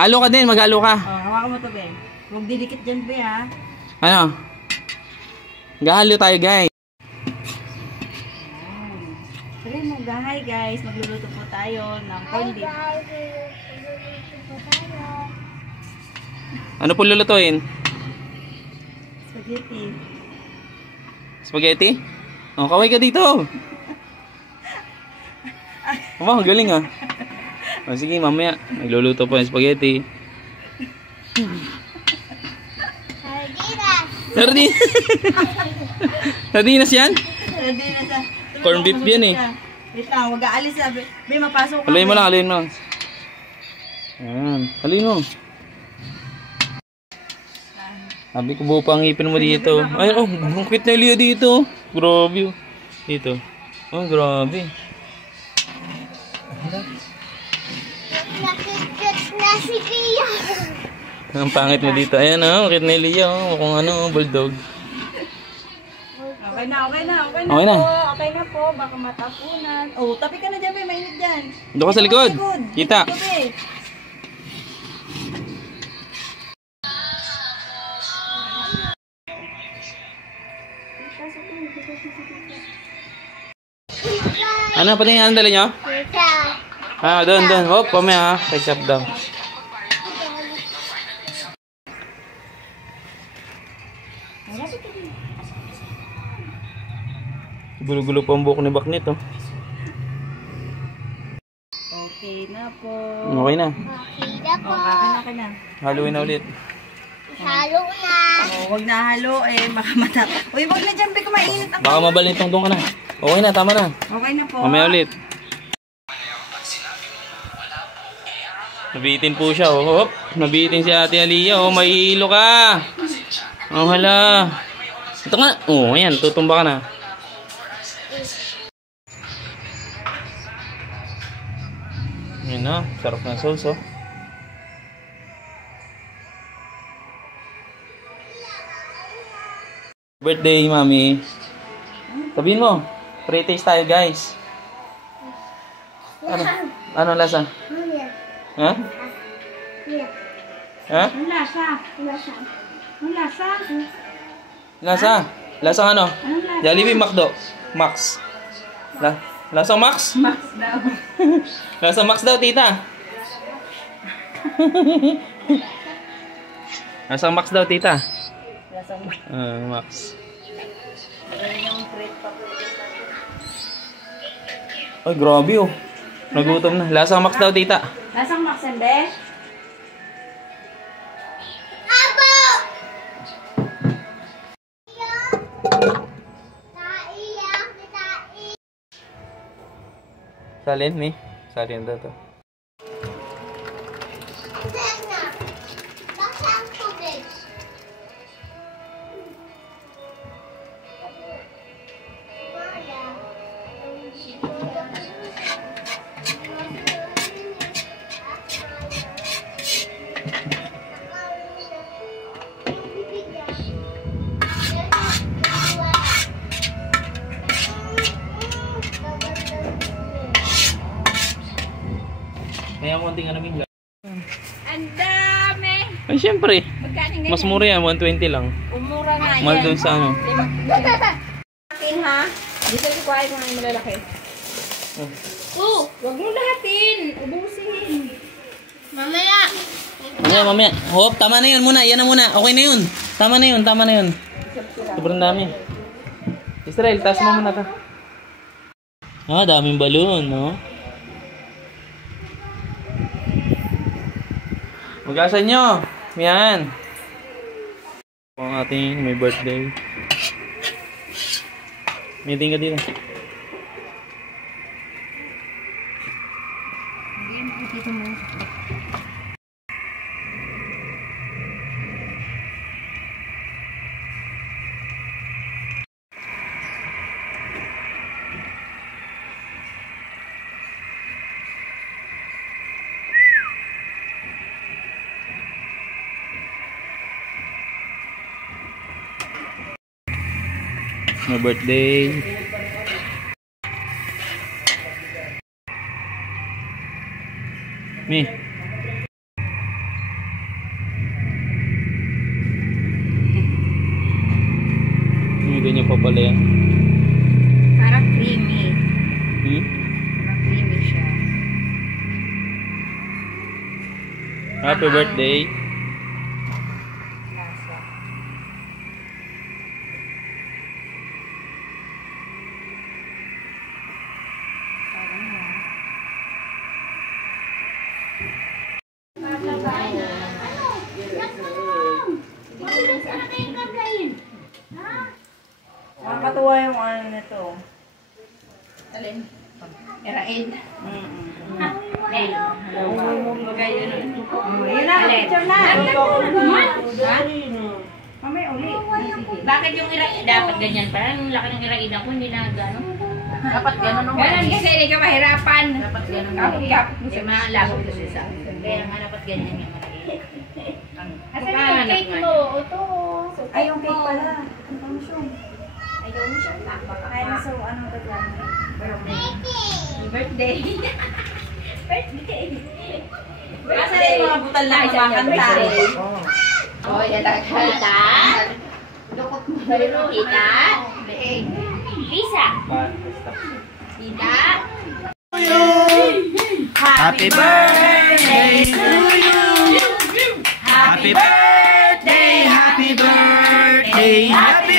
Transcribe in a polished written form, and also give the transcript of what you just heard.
Halo ka din, maghalo ka. Hawakan mo to, be. Huwag didikit dyan, be, ha? Ano? Gahalo tayo, guys. Try mo, hi guys. Magluluto po tayo ng corned beef. Ano po lulutuin? Spaghetti. Spaghetti? Oh, kaway ka dito. Ang galing ah. Oh, sige, mamaya. Magluluto po ng spaghetti. Sardinas. Sardinas yan? Sardinas ah. Corned beef yan eh. Wait lang, huwag aalis ah. Be, mapasok ka. Haluin mo lang, haluin mo. Ayan, haluin mo. Sabi ko buo pa ang ipin mo dito. Ay, oh, ang cute na Leo dito. Grabe. Dito. Oh, grabe. Nakikit na si Kia. Ang pangit mo dito. Ayan oh, cute na Leo. Kung ano, bulldog. Okay na, okay na, okay na, Okay na. po. Okay na po, baka matapunan. Oh, tapi ka na dyan, be. Mainit dyan. Doon ka sa likod. Kita. Dito, be. Ano, pati nga ang dala nyo? Ah, doon. Hop, pamaya ha. Ketchup daw. Gulo-gulo pa ang buhok ni Baknit oh. Okay na po. Okay na. Kita po. Okay na. Haluin na ulit. Halo na. Oh, huwag na halo eh, baka mata. Uy, wag na dyan, be, kumainit ako. Baka mabalintong doon ka na. Okay na, tama na. Okay na po. Mamaya ulit. Nabitin po siya oh. Hop. Nabitin si Ate Aliyah oh. May hilo ka. Oh, hala. Ito nga. Oh, ayan. Tutumba ka na. Yun na, sarap ng sauce oh. Birthday, mami. Sabihin mo, pre-taste tayo guys. Ano lasa? Ha? Ha? Ang lasa. Ang lasa. Lasa? Lasang ano? Anong lasa? Jollibee, McDo. Max. Lasang Max? Max daw. Lasang Max daw, tita. Lasang Max daw, tita. Lasang Max. Max. Ay, grabe oh. Nagutom na. Lasang Max daw, tita. Lasang Max, hindi? Abo! Salin, ni. Salin daw to. Kaya konting ano mingga. Ang dami! Ay, syempre. Magkano ganyan? Mas mura yan, 120 lang. Umura nga yan. Mahal dun sa ano. Lahatin ha? Dito ko kuhain mo yung malalaki. Huwag mo lahatin. Ubusin. Mamaya. Mamaya. Hop, tama na yun muna. Yan na muna. Okay na yun. Tama na yun. Sobrang dami. Israel, taas mo muna ka. Ah, daming balon, no? Magasan nyo. Yan. Ang ating may birthday. Meeting ka dito. My birthday. Mi. Happy birthday. Nakakatuwa yung ano nito. Alin? Erain. Yun na, picture na. Mamay uli. Bakit yung irain? Dapat ganyan pa. Ang laki ng irain ako, hindi na gano'n. Dapat gano'n naman. Gano'n kasi hindi ka mahirapan. Dapat gano'n. Kapit-kapit mo sa mga labot kasi sa akin. Kaya nga dapat ganyan yung maliit. Asan yung cake mo? Ito. Ay, yung cake pala. Ano siya? Ayaw mo siya. Ay, so ano ba dyan? Birthday. Birthday. Asan yung mga butal na kumakanta? Oh, yan ang kita. Lukot mo na rin. Kita. Lisa. Kita. Happy birthday to you. Happy birthday, happy birthday, happy